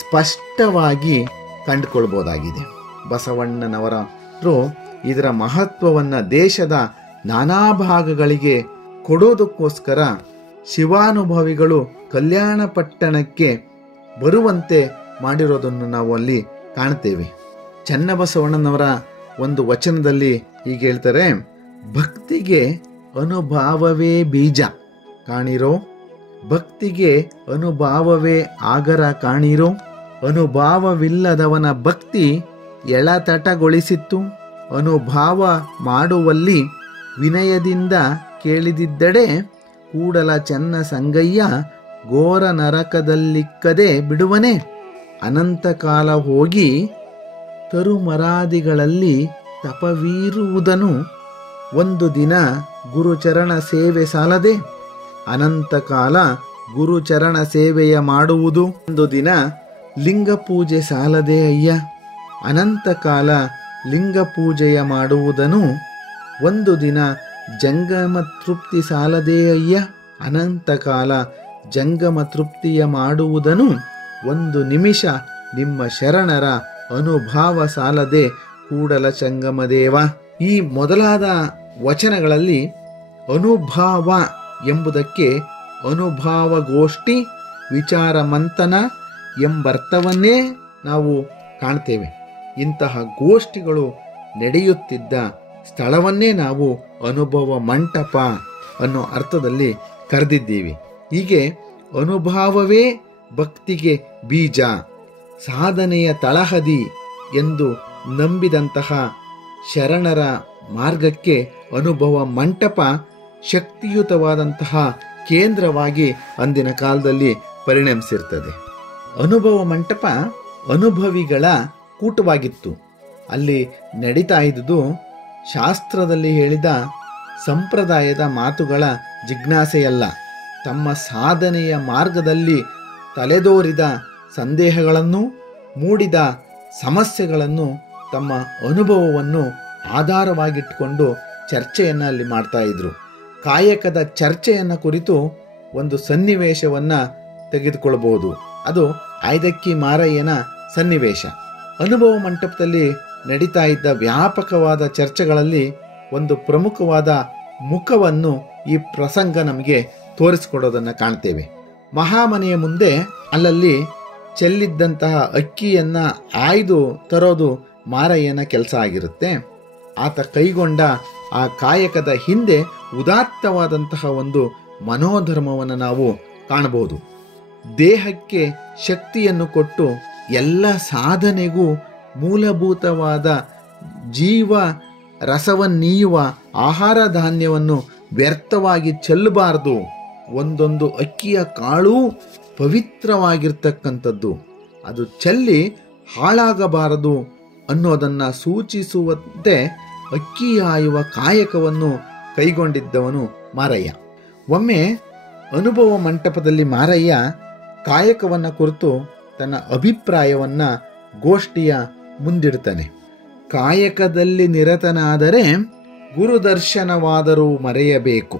ಸ್ಪಷ್ಟವಾಗಿ ಕಂಡುಕೊಳ್ಬೋದಾಗಿದೆ. ಬಸವಣ್ಣನವರು ಇದರ ಮಹತ್ವವನ್ನು ದೇಶದ ನಾನಾ ಭಾಗಗಳಿಗೆ ಕೊಡೋದಕ್ಕೋಸ್ಕರ ಶಿವಾನುಭವಿಗಳು ಕಲ್ಯಾಣ ಪಟ್ಟಣಕ್ಕೆ ಬರುವಂತೆ ಮಾಡಿರೋದನ್ನು ನಾವು ಅಲ್ಲಿ ಕಾಣ್ತೇವೆ. ಚನ್ನಬಸವಣ್ಣನವರ ಒಂದು ವಚನದಲ್ಲಿ ಹೀಗೆ ಹೇಳ್ತಾರೆ, ಭಕ್ತಿಗೆ ಅನುಭಾವವೇ ಬೀಜ ಕಾಣಿರೋ, ಭಕ್ತಿಗೆ ಅನುಭಾವವೇ ಆಗರ ಕಾಣಿರೋ, ಅನುಭಾವವಿಲ್ಲದವನ ಭಕ್ತಿ ಎಳತಟಗೊಳಿಸಿತ್ತು, ಅನುಭಾವ ಮಾಡುವಲ್ಲಿ ವಿನಯದಿಂದ ಕೇಳಿದಿದ್ದಡೆ ಕೂಡಲ ಚೆನ್ನ ಸಂಗಯ್ಯ ಘೋರ ನರಕದಲ್ಲಿಕ್ಕದೆ ಬಿಡುವನೆ, ಅನಂತ ಕಾಲ ಹೋಗಿ ತರುಮರಾದಿಗಳಲ್ಲಿ ತಪವೀರುವುದನು, ಒಂದು ದಿನ ಗುರುಚರಣ ಸೇವೆ ಸಾಲದೆ, ಅನಂತ ಕಾಲ ಗುರುಚರಣ ಸೇವೆಯ ಮಾಡುವುದು, ಒಂದು ದಿನ ಲಿಂಗ ಪೂಜೆ ಸಾಲದೆ ಅಯ್ಯ, ಅನಂತ ಕಾಲ ಲಿಂಗ ಪೂಜೆಯ ಮಾಡುವುದನು, ಒಂದು ದಿನ ಜಂಗಮ ತೃಪ್ತಿ ಸಾಲದೆ ಅಯ್ಯ, ಅನಂತ ಕಾಲ ಜಂಗಮ ತೃಪ್ತಿಯ ಮಾಡುವುದನು, ಒಂದು ನಿಮಿಷ ನಿಮ್ಮ ಶರಣರ ಅನುಭಾವ ಸಾಲದೆ ಕೂಡಲ ಸಂಗಮದೇವ. ಈ ಮೊದಲಾದ ವಚನಗಳಲ್ಲಿ ಅನುಭಾವ ಎಂಬುದಕ್ಕೆ ಅನುಭಾವಗೋಷ್ಠಿ, ವಿಚಾರ ಮಂಥನ ಎಂಬರ್ಥವನ್ನೇ ನಾವು ಕಾಣ್ತೇವೆ. ಇಂತಹ ಗೋಷ್ಠಿಗಳು ನಡೆಯುತ್ತಿದ್ದ ಸ್ಥಳವನ್ನೇ ನಾವು ಅನುಭವ ಮಂಟಪ ಅನ್ನೋ ಅರ್ಥದಲ್ಲಿ ಕರೆದಿದ್ದೀವಿ. ಹೀಗೆ ಅನುಭಾವವೇ ಭಕ್ತಿಗೆ ಬೀಜ, ಸಾಧನೆಯ ತಳಹದಿ ಎಂದು ನಂಬಿದಂತಹ ಶರಣರ ಮಾರ್ಗಕ್ಕೆ ಅನುಭವ ಮಂಟಪ ಶಕ್ತಿಯುತವಾದಂತಹ ಕೇಂದ್ರವಾಗಿ ಅಂದಿನ ಕಾಲದಲ್ಲಿ ಪರಿಣಮಿಸಿರ್ತದೆ. ಅನುಭವ ಮಂಟಪ ಅನುಭವಿಗಳ ಕೂಟವಾಗಿತ್ತು. ಅಲ್ಲಿ ನಡೀತಾ ಇದ್ದುದು ಶಾಸ್ತ್ರದಲ್ಲಿ ಹೇಳಿದ ಸಂಪ್ರದಾಯದ ಮಾತುಗಳ ಜಿಜ್ಞಾಸೆಯಲ್ಲ. ತಮ್ಮ ಸಾಧನೆಯ ಮಾರ್ಗದಲ್ಲಿ ತಲೆದೋರಿದ ಸಂದೇಹಗಳನ್ನು, ಮೂಡಿದ ಸಮಸ್ಯೆಗಳನ್ನು, ತಮ್ಮ ಅನುಭವವನ್ನು ಆಧಾರವಾಗಿಟ್ಟುಕೊಂಡು ಚರ್ಚೆಯನ್ನು ಅಲ್ಲಿ ಮಾಡ್ತಾ ಇದ್ರು. ಕಾಯಕದ ಚರ್ಚೆಯನ್ನು ಕುರಿತು ಒಂದು ಸನ್ನಿವೇಶವನ್ನು ತೆಗೆದುಕೊಳ್ಳಬಹುದು. ಅದು ಆಯ್ದಕ್ಕಿ ಮಾರಯ್ಯನ ಸನ್ನಿವೇಶ. ಅನುಭವ ಮಂಟಪದಲ್ಲಿ ನಡೀತಾ ಇದ್ದ ವ್ಯಾಪಕವಾದ ಚರ್ಚೆಗಳಲ್ಲಿ ಒಂದು ಪ್ರಮುಖವಾದ ಮುಖವನ್ನು ಈ ಪ್ರಸಂಗ ನಮಗೆ ತೋರಿಸಿಕೊಡೋದನ್ನು ಕಾಣ್ತೇವೆ. ಮಹಾಮನೆಯ ಮುಂದೆ ಅಲ್ಲಲ್ಲಿ ಚೆಲ್ಲಿದ್ದಂತಹ ಅಕ್ಕಿಯನ್ನ ಆಯ್ದು ತರೋದು ಮಾರಯ್ಯನ ಕೆಲಸ ಆಗಿರುತ್ತೆ. ಆತ ಕೈಗೊಂಡ ಆ ಕಾಯಕದ ಹಿಂದೆ ಉದಾತ್ತವಾದಂತಹ ಒಂದು ಮನೋಧರ್ಮವನ್ನು ನಾವು ಕಾಣಬಹುದು. ದೇಹಕ್ಕೆ ಶಕ್ತಿಯನ್ನು ಕೊಟ್ಟು ಎಲ್ಲ ಸಾಧನೆಗೂ ಮೂಲಭೂತವಾದ ಜೀವ ರಸವನ್ನೀಯುವ ಆಹಾರ ಧಾನ್ಯವನ್ನು ವ್ಯರ್ಥವಾಗಿ ಚೆಲ್ಲಬಾರದು. ಒಂದೊಂದು ಅಕ್ಕಿಯ ಕಾಳು ಪವಿತ್ರವಾಗಿರ್ತಕ್ಕಂಥದ್ದು, ಅದು ಚೆಲ್ಲಿ ಹಾಳಾಗಬಾರದು ಅನ್ನೋದನ್ನು ಸೂಚಿಸುವಂತೆ ಅಕ್ಕಿ ಆಯುವ ಕಾಯಕವನ್ನು ಕೈಗೊಂಡಿದ್ದವನು ಮಾರಯ್ಯ. ಒಮ್ಮೆ ಅನುಭವ ಮಂಟಪದಲ್ಲಿ ಮಾರಯ್ಯ ಕಾಯಕವನ್ನು ಕುರಿತು ತನ್ನ ಅಭಿಪ್ರಾಯವನ್ನು ಗೋಷ್ಠಿಯ ಮುಂದಿಡ್ತಾನೆ. ಕಾಯಕದಲ್ಲಿ ನಿರತನಾದರೆ ಗುರುದರ್ಶನವಾದರೂ ಮರೆಯಬೇಕು,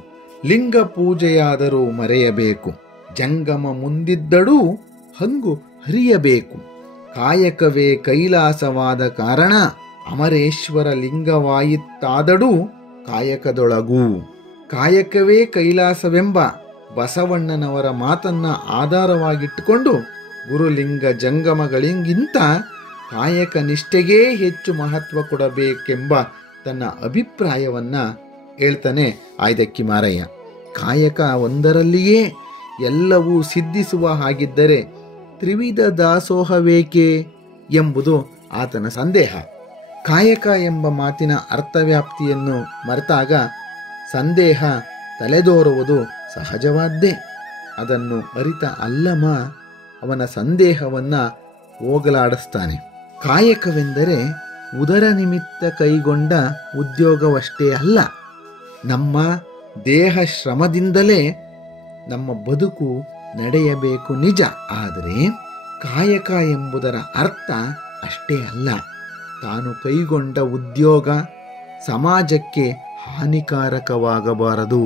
ಲಿಂಗ ಪೂಜೆಯಾದರೂ ಮರೆಯಬೇಕು, ಜಂಗಮ ಮುಂದಿದ್ದಡೂ ಹಂಗು ಹರಿಯಬೇಕು. ಕಾಯಕವೇ ಕೈಲಾಸವಾದ ಕಾರಣ ಅಮರೇಶ್ವರ ಲಿಂಗವಾಯಿತಾದಡೂ ಕಾಯಕದೊಳಗೂ. ಕಾಯಕವೇ ಕೈಲಾಸವೆಂಬ ಬಸವಣ್ಣನವರ ಮಾತನ್ನ ಆಧಾರವಾಗಿಟ್ಟುಕೊಂಡು ಗುರುಲಿಂಗ ಜಂಗಮಗಳಿಗಿಂತ ಕಾಯಕ ನಿಷ್ಠೆಗೇ ಹೆಚ್ಚು ಮಹತ್ವ ಕೊಡಬೇಕೆಂಬ ತನ್ನ ಅಭಿಪ್ರಾಯವನ್ನ ಹೇಳ್ತಾನೆ ಆಯ್ದಕ್ಕಿ ಮಾರಯ್ಯ. ಕಾಯಕ ಒಂದರಲ್ಲಿಯೇ ಎಲ್ಲವೂ ಸಿದ್ಧಿಸುವ ಹಾಗಿದ್ದರೆ ತ್ರಿವಿಧ ದಾಸೋಹವೇಕೆ ಎಂಬುದು ಆತನ ಸಂದೇಹ. ಕಾಯಕ ಎಂಬ ಮಾತಿನ ಅರ್ಥವ್ಯಾಪ್ತಿಯನ್ನು ಮರೆತಾಗ ಸಂದೇಹ ತಲೆದೋರುವುದು ಸಹಜವಾದ್ದೇ. ಅದನ್ನು ಅರಿತ ಅಲ್ಲಮ ಅವನ ಸಂದೇಹವನ್ನು ಹೋಗಲಾಡಿಸ್ತಾನೆ. ಕಾಯಕವೆಂದರೆ ಉದರ ನಿಮಿತ್ತ ಕೈಗೊಂಡ ಉದ್ಯೋಗವಷ್ಟೇ ಅಲ್ಲ, ನಮ್ಮ ದೇಹ ಶ್ರಮದಿಂದಲೇ ನಮ್ಮ ಬದುಕು ನಡೆಯಬೇಕು ನಿಜ. ಆದರೆ ಕಾಯಕ ಎಂಬುದರ ಅರ್ಥ ಅಷ್ಟೇ ಅಲ್ಲ, ತಾನು ಕೈಗೊಂಡ ಉದ್ಯೋಗ ಸಮಾಜಕ್ಕೆ ಹಾನಿಕಾರಕವಾಗಬಾರದು.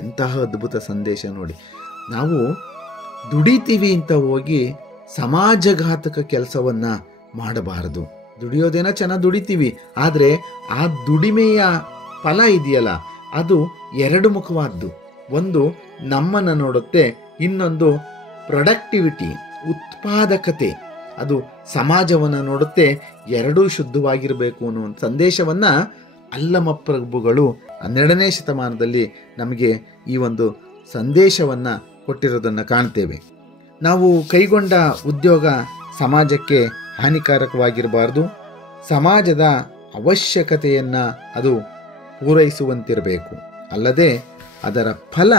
ಎಂತಹ ಅದ್ಭುತ ಸಂದೇಶ ನೋಡಿ. ನಾವು ದುಡಿತೀವಿ ಅಂತ ಹೋಗಿ ಸಮಾಜಘಾತಕ ಕೆಲಸವನ್ನ ಮಾಡಬಾರದು. ದುಡಿಯೋದೇನ ಚೆನ್ನಾಗಿ ದುಡಿತೀವಿ, ಆದರೆ ಆ ದುಡಿಮೆಯ ಫಲ ಇದೆಯಲ್ಲ ಅದು ಎರಡು ಮುಖವಾದ್ದು. ಒಂದು ನಮ್ಮನ್ನು ನೋಡುತ್ತೆ, ಇನ್ನೊಂದು ಪ್ರೊಡಕ್ಟಿವಿಟಿ ಉತ್ಪಾದಕತೆ, ಅದು ಸಮಾಜವನ್ನು ನೋಡುತ್ತೆ. ಎರಡೂ ಶುದ್ಧವಾಗಿರಬೇಕು ಅನ್ನೋ ಒಂದು ಸಂದೇಶವನ್ನ ಅಲ್ಲಮ ಪ್ರಭುಗಳು 12ನೇ ಶತಮಾನದಲ್ಲಿ ನಮಗೆ ಈ ಒಂದು ಸಂದೇಶವನ್ನ ಕೊಟ್ಟಿರೋದನ್ನು ಕಾಣ್ತೇವೆ. ನಾವು ಕೈಗೊಂಡ ಉದ್ಯೋಗ ಸಮಾಜಕ್ಕೆ ಹಾನಿಕಾರಕವಾಗಿರಬಾರ್ದು, ಸಮಾಜದ ಅವಶ್ಯಕತೆಯನ್ನ ಅದು ಪೂರೈಸುವಂತಿರಬೇಕು. ಅಲ್ಲದೆ ಅದರ ಫಲ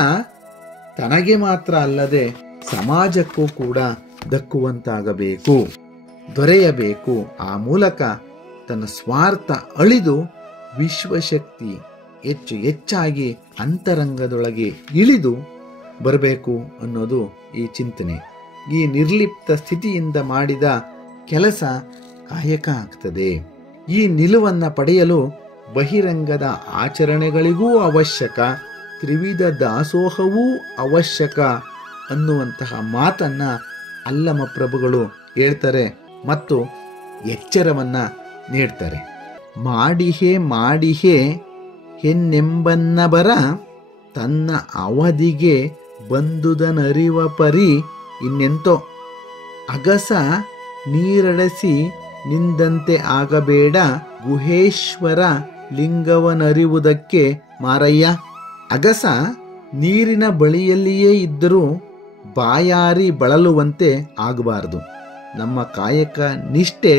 ತನಗೆ ಮಾತ್ರ ಅಲ್ಲದೆ ಸಮಾಜಕ್ಕೂ ಕೂಡ ದಕ್ಕುವಂತಾಗಬೇಕು, ದೊರೆಯಬೇಕು. ಆ ಮೂಲಕ ತನ್ನ ಸ್ವಾರ್ಥ ಅಳಿದು ವಿಶ್ವಶಕ್ತಿ ಹೆಚ್ಚಾಗಿ ಅಂತರಂಗದೊಳಗೆ ಇಳಿದು ಬರಬೇಕು ಅನ್ನೋದು ಈ ಚಿಂತನೆ. ಈ ನಿರ್ಲಿಪ್ತ ಸ್ಥಿತಿಯಿಂದ ಮಾಡಿದ ಕೆಲಸ ಕಾಯಕ ಆಗ್ತದೆ. ಈ ನಿಲುವನ್ನು ಪಡೆಯಲು ಬಹಿರಂಗದ ಆಚರಣೆಗಳಿಗೂ ಅವಶ್ಯಕ, ತ್ರಿವಿಧ ದಾಸೋಹವೂ ಅವಶ್ಯಕ ಅನ್ನುವಂತಹ ಮಾತನ್ನ ಅಲ್ಲಮ ಪ್ರಭುಗಳು ಹೇಳ್ತಾರೆ ಮತ್ತು ಎಚ್ಚರವನ್ನ ನೀಡ್ತಾರೆ. ಮಾಡಿಹೆ ಹೆನ್ನೆಂಬನ್ನ ಬರ ತನ್ನ ಅವಧಿಗೆ ಬಂದುದನರಿವ ಪರಿ ಇನ್ನೆಂತೋ ಅಗಸ ನೀರಡಸಿ ನಿಂದಂತೆ ಆಗಬೇಡ ಗುಹೇಶ್ವರ ಲಿಂಗವನರಿವುದಕ್ಕೆ ಮಾರಯ್ಯ. ಅಗಸ ನೀರಿನ ಬಳಿಯಲ್ಲಿಯೇ ಇದ್ದರೂ ಬಾಯಾರಿ ಬಳಲುವಂತೆ ಆಗಬಾರದು. ನಮ್ಮ ಕಾಯಕ ನಿಷ್ಠೆ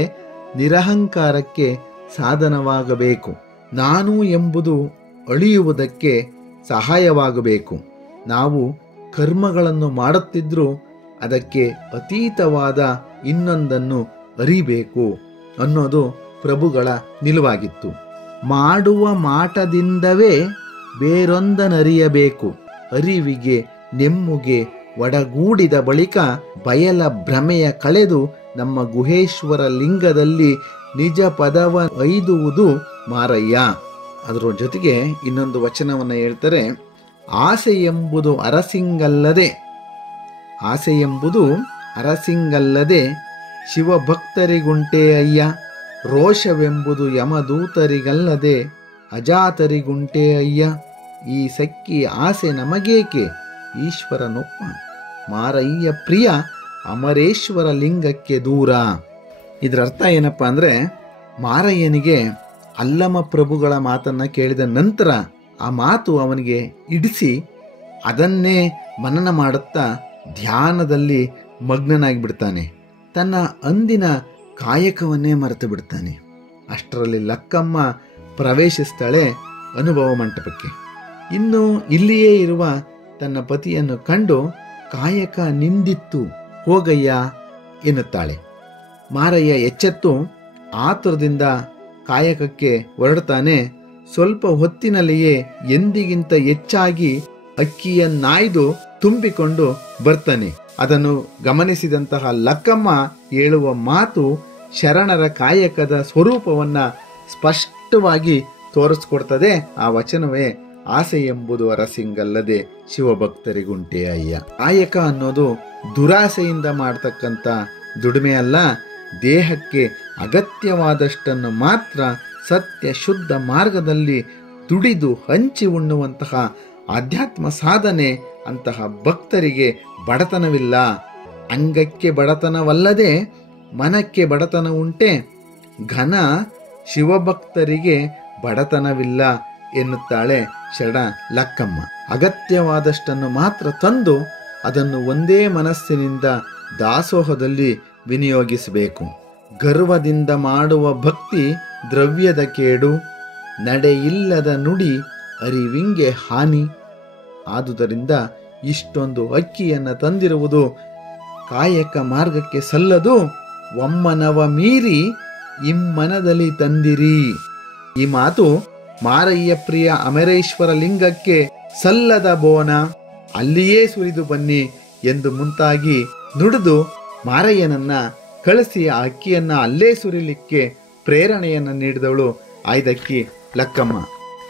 ನಿರಹಂಕಾರಕ್ಕೆ ಸಾಧನವಾಗಬೇಕು. ನಾನು ಎಂಬುದು ಅಳಿಯುವುದಕ್ಕೆ ಸಹಾಯವಾಗಬೇಕು. ನಾವು ಕರ್ಮಗಳನ್ನು ಮಾಡುತ್ತಿದ್ರೂ ಅದಕ್ಕೆ ಅತೀತವಾದ ಇನ್ನೊಂದನ್ನು ಅರಿಬೇಕು ಅನ್ನೋದು ಪ್ರಭುಗಳ ನಿಲುವಾಗಿತ್ತು. ಮಾಡುವ ಮಾಟದಿಂದವೇ ಬೇರೊಂದನರಿಯಬೇಕು, ಅರಿವಿಗೆ ನೆಮ್ಮುಗೆ ಒಡಗೂಡಿದ ಬಳಿಕ ಬಯಲ ಭ್ರಮೆಯ ಕಳೆದು ನಮ್ಮ ಗುಹೇಶ್ವರ ಲಿಂಗದಲ್ಲಿ ನಿಜ ಪದವ ಐದುವುದು ಮಾರಯ್ಯ. ಅದರ ಜೊತೆಗೆ ಇನ್ನೊಂದು ವಚನವನ್ನು ಹೇಳ್ತಾರೆ, ಆಸೆ ಎಂಬುದು ಅರಸಿಂಗಲ್ಲದೆ ಶಿವಭಕ್ತರಿಗುಂಟೆ ಅಯ್ಯ. ರೋಷವೆಂಬುದು ಯಮದೂತರಿಗಲ್ಲದೆ ಅಜಾತರಿಗುಂಟೆ ಅಯ್ಯ. ಈ ಸಕ್ಕಿ ಆಸೆ ನಮಗೇಕೆ ಈಶ್ವರನೊಪ್ಪ. ಮಾರಯ್ಯ ಪ್ರಿಯ ಅಮರೇಶ್ವರ ಲಿಂಗಕ್ಕೆ ದೂರ. ಇದರ ಅರ್ಥ ಏನಪ್ಪ ಅಂದರೆ, ಮಾರಯ್ಯನಿಗೆ ಅಲ್ಲಮ ಪ್ರಭುಗಳ ಮಾತನ್ನು ಕೇಳಿದ ನಂತರ ಆ ಮಾತು ಅವನಿಗೆ ಇಡಿಸಿ ಅದನ್ನೇ ಮನನ ಮಾಡುತ್ತಾ ಧ್ಯಾನದಲ್ಲಿ ಮಗ್ನನಾಗಿ ಬಿಡ್ತಾನೆ. ತನ್ನ ಅಂದಿನ ಕಾಯಕವನ್ನೇ ಮರೆತು ಬಿಡ್ತಾನೆ. ಅಷ್ಟರಲ್ಲಿ ಲಕ್ಕಮ್ಮ ಪ್ರವೇಶಿಸ್ತಾಳೆ ಅನುಭವ ಮಂಟಪಕ್ಕೆ. ಇನ್ನು ಇಲ್ಲಿಯೇ ಇರುವ ತನ್ನ ಪತಿಯನ್ನು ಕಂಡು ಕಾಯಕ ನಿಂದಿತ್ತು ಹೋಗಯ್ಯ ಎನ್ನುತ್ತಾಳೆ. ಮಾರಯ್ಯ ಎಚ್ಚೆತ್ತು ಆತುರದಿಂದ ಕಾಯಕಕ್ಕೆ ಹೊರಡ್ತಾನೆ. ಸ್ವಲ್ಪ ಹೊತ್ತಿನಲ್ಲಿಯೇ ಎಂದಿಗಿಂತ ಹೆಚ್ಚಾಗಿ ಅಕ್ಕಿಯನ್ನಾಯ್ದು ತುಂಬಿಕೊಂಡು ಬರ್ತಾನೆ. ಅದನ್ನು ಗಮನಿಸಿದಂತಹ ಲಕ್ಕಮ್ಮ ಹೇಳುವ ಮಾತು ಶರಣರ ಕಾಯಕದ ಸ್ವರೂಪವನ್ನ ಸ್ಪಷ್ಟವಾಗಿ ತೋರಿಸ್ಕೊಡ್ತದೆ. ಆ ವಚನವೇ ಆಸೆ ಎಂಬುದು ಅರಸಿಂಗಲ್ಲದೆ ಶಿವಭಕ್ತರಿಗುಂಟೆ ಅಯ್ಯ. ಕಾಯಕ ಅನ್ನೋದು ದುರಾಸೆಯಿಂದ ಮಾಡ್ತಕ್ಕಂಥ ದುಡಿಮೆ ಅಲ್ಲ. ದೇಹಕ್ಕೆ ಅಗತ್ಯವಾದಷ್ಟನ್ನು ಮಾತ್ರ ಸತ್ಯ ಶುದ್ಧ ಮಾರ್ಗದಲ್ಲಿ ದುಡಿದು ಹಂಚಿ ಉಣ್ಣುವಂತಹ ಆಧ್ಯಾತ್ಮ ಸಾಧನೆ. ಅಂತಹ ಭಕ್ತರಿಗೆ ಬಡತನವಿಲ್ಲ. ಅಂಗಕ್ಕೆ ಬಡತನವಲ್ಲದೆ ಮನಕ್ಕೆ ಬಡತನ ಉಂಟೆ. ಘನ ಶಿವಭಕ್ತರಿಗೆ ಬಡತನವಿಲ್ಲ ಎನ್ನುತ್ತಾಳೆ ಶರಣ ಲಕ್ಕಮ್ಮ. ಅಗತ್ಯವಾದಷ್ಟನ್ನು ಮಾತ್ರ ತಂದು ಅದನ್ನು ಒಂದೇ ಮನಸ್ಸಿನಿಂದ ದಾಸೋಹದಲ್ಲಿ ವಿನಿಯೋಗಿಸಬೇಕು. ಗರ್ವದಿಂದ ಮಾಡುವ ಭಕ್ತಿ ದ್ರವ್ಯದ ಕೇಡು, ನಡೆಯಿಲ್ಲದ ನುಡಿ ಅರಿವಿಂಗೆ ಹಾನಿ. ಆದುದರಿಂದ ಇಷ್ಟೊಂದು ಅಕ್ಕಿಯನ್ನು ತಂದಿರುವುದು ಕಾಯಕ ಮಾರ್ಗಕ್ಕೆ ಸಲ್ಲದು. ಒಮ್ಮನವ ಮೀರಿ ಇಮ್ಮನದಲ್ಲಿ ತಂದಿರಿ. ಈ ಮಾತು ಮಾರಯ್ಯ ಪ್ರಿಯ ಅಮರೇಶ್ವರ ಲಿಂಗಕ್ಕೆ ಸಲ್ಲದ ಬೋನ, ಅಲ್ಲಿಯೇ ಸುರಿದು ಬನ್ನಿ ಎಂದು ಮುಂತಾಗಿ ನುಡಿದು ಮಾರಯ್ಯನನ್ನ ಕಳಿಸಿ ಆ ಅಕ್ಕಿಯನ್ನ ಅಲ್ಲೇ ಸುರಿಲಿಕ್ಕೆ ಪ್ರೇರಣೆಯನ್ನು ನೀಡಿದವಳು ಆಯ್ದಕ್ಕಿ ಲಕ್ಕಮ್ಮ.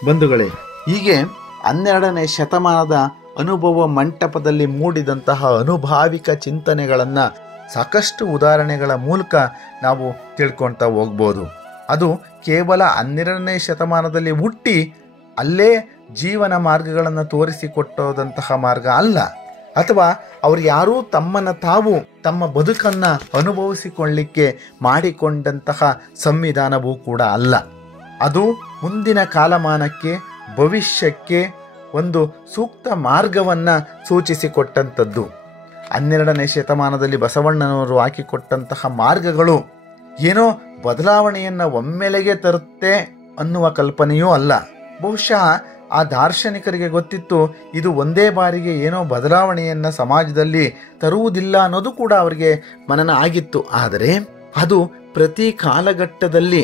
ಬಂಧುಗಳೇ, ಹೀಗೆ 12ನೇ ಶತಮಾನದ ಅನುಭವ ಮಂಟಪದಲ್ಲಿ ಮೂಡಿದಂತಹ ಅನುಭಾವಿಕ ಚಿಂತನೆಗಳನ್ನು ಸಾಕಷ್ಟು ಉದಾಹರಣೆಗಳ ಮೂಲಕ ನಾವು ತಿಳ್ಕೊಳ್ತಾ ಹೋಗ್ಬೋದು. ಅದು ಕೇವಲ 12ನೇ ಶತಮಾನದಲ್ಲಿ ಹುಟ್ಟಿ ಅಲ್ಲೇ ಜೀವನ ಮಾರ್ಗಗಳನ್ನು ತೋರಿಸಿಕೊಟ್ಟೋದಂತಹ ಮಾರ್ಗ ಅಲ್ಲ, ಅಥವಾ ಅವರು ಯಾರೂ ತಮ್ಮನ್ನು ತಾವು ತಮ್ಮ ಬದುಕನ್ನು ಅನುಭವಿಸಿಕೊಳ್ಳಲಿಕ್ಕೆ ಮಾಡಿಕೊಂಡಂತಹ ಸಂವಿಧಾನವೂ ಕೂಡ ಅಲ್ಲ. ಅದು ಮುಂದಿನ ಕಾಲಮಾನಕ್ಕೆ, ಭವಿಷ್ಯಕ್ಕೆ ಒಂದು ಸೂಕ್ತ ಮಾರ್ಗವನ್ನು ಸೂಚಿಸಿಕೊಟ್ಟಂಥದ್ದು. 12ನೇ ಶತಮಾನದಲ್ಲಿ ಬಸವಣ್ಣನವರು ಹಾಕಿಕೊಟ್ಟಂತಹ ಮಾರ್ಗಗಳು ಏನೋ ಬದಲಾವಣೆಯನ್ನು ಒಮ್ಮೆಲೆಗೆ ತರುತ್ತೆ ಅನ್ನುವ ಕಲ್ಪನೆಯೂ ಅಲ್ಲ. ಬಹುಶಃ ಆ ದಾರ್ಶನಿಕರಿಗೆ ಗೊತ್ತಿತ್ತು, ಇದು ಒಂದೇ ಬಾರಿಗೆ ಏನೋ ಬದಲಾವಣೆಯನ್ನು ಸಮಾಜದಲ್ಲಿ ತರುವುದಿಲ್ಲ ಅನ್ನೋದು ಕೂಡ ಅವರಿಗೆ ಮನನ ಆಗಿತ್ತು. ಆದರೆ ಅದು ಪ್ರತಿ ಕಾಲಘಟ್ಟದಲ್ಲಿ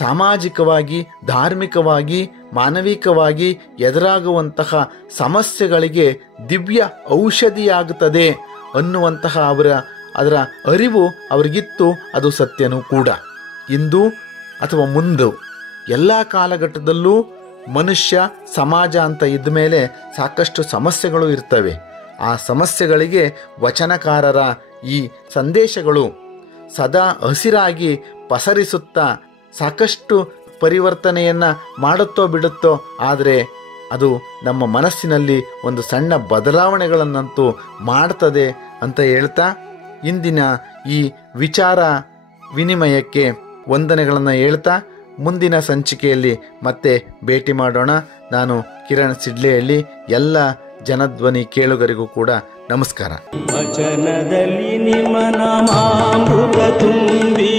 ಸಾಮಾಜಿಕವಾಗಿ, ಧಾರ್ಮಿಕವಾಗಿ, ಮಾನವಿಕವಾಗಿ ಎದುರಾಗುವಂತಹ ಸಮಸ್ಯೆಗಳಿಗೆ ದಿವ್ಯ ಔಷಧಿಯಾಗುತ್ತದೆ ಅನ್ನುವಂತಹ ಅದರ ಅರಿವು ಅವರಿಗಿತ್ತು. ಅದು ಸತ್ಯನೂ ಕೂಡ. ಇಂದು ಅಥವಾ ಮುಂದೆ ಎಲ್ಲ ಕಾಲಘಟ್ಟದಲ್ಲೂ ಮನುಷ್ಯ ಸಮಾಜ ಅಂತ ಇದ್ದ ಮೇಲೆ ಸಾಕಷ್ಟು ಸಮಸ್ಯೆಗಳು ಇರ್ತವೆ. ಆ ಸಮಸ್ಯೆಗಳಿಗೆ ವಚನಕಾರರ ಈ ಸಂದೇಶಗಳು ಸದಾ ಹಸಿರಾಗಿ ಪಸರಿಸುತ್ತಾ ಸಾಕಷ್ಟು ಪರಿವರ್ತನೆಯನ್ನು ಮಾಡುತ್ತೋ ಬಿಡುತ್ತೋ, ಆದರೆ ಅದು ನಮ್ಮ ಮನಸ್ಸಿನಲ್ಲಿ ಒಂದು ಸಣ್ಣ ಬದಲಾವಣೆಗಳನ್ನಂತೂ ಮಾಡ್ತದೆ ಅಂತ ಹೇಳ್ತಾ ಇಂದಿನ ಈ ವಿಚಾರ ವಿನಿಮಯಕ್ಕೆ ವಂದನೆಗಳನ್ನು ಹೇಳ್ತಾ ಮುಂದಿನ ಸಂಚಿಕೆಯಲ್ಲಿ ಮತ್ತೆ ಭೇಟಿ ಮಾಡೋಣ. ನಾನು ಕಿರಣ್ ಸಿಡ್ಲೆಹಳ್ಳಿ. ಎಲ್ಲ ಜನಧ್ವನಿ ಕೇಳುಗರಿಗೂ ಕೂಡ ನಮಸ್ಕಾರ. ವಚನದಲ್ಲಿ ನಿಮ್ಮ ನಾಮಾಮೃತ ತುಂಬಿ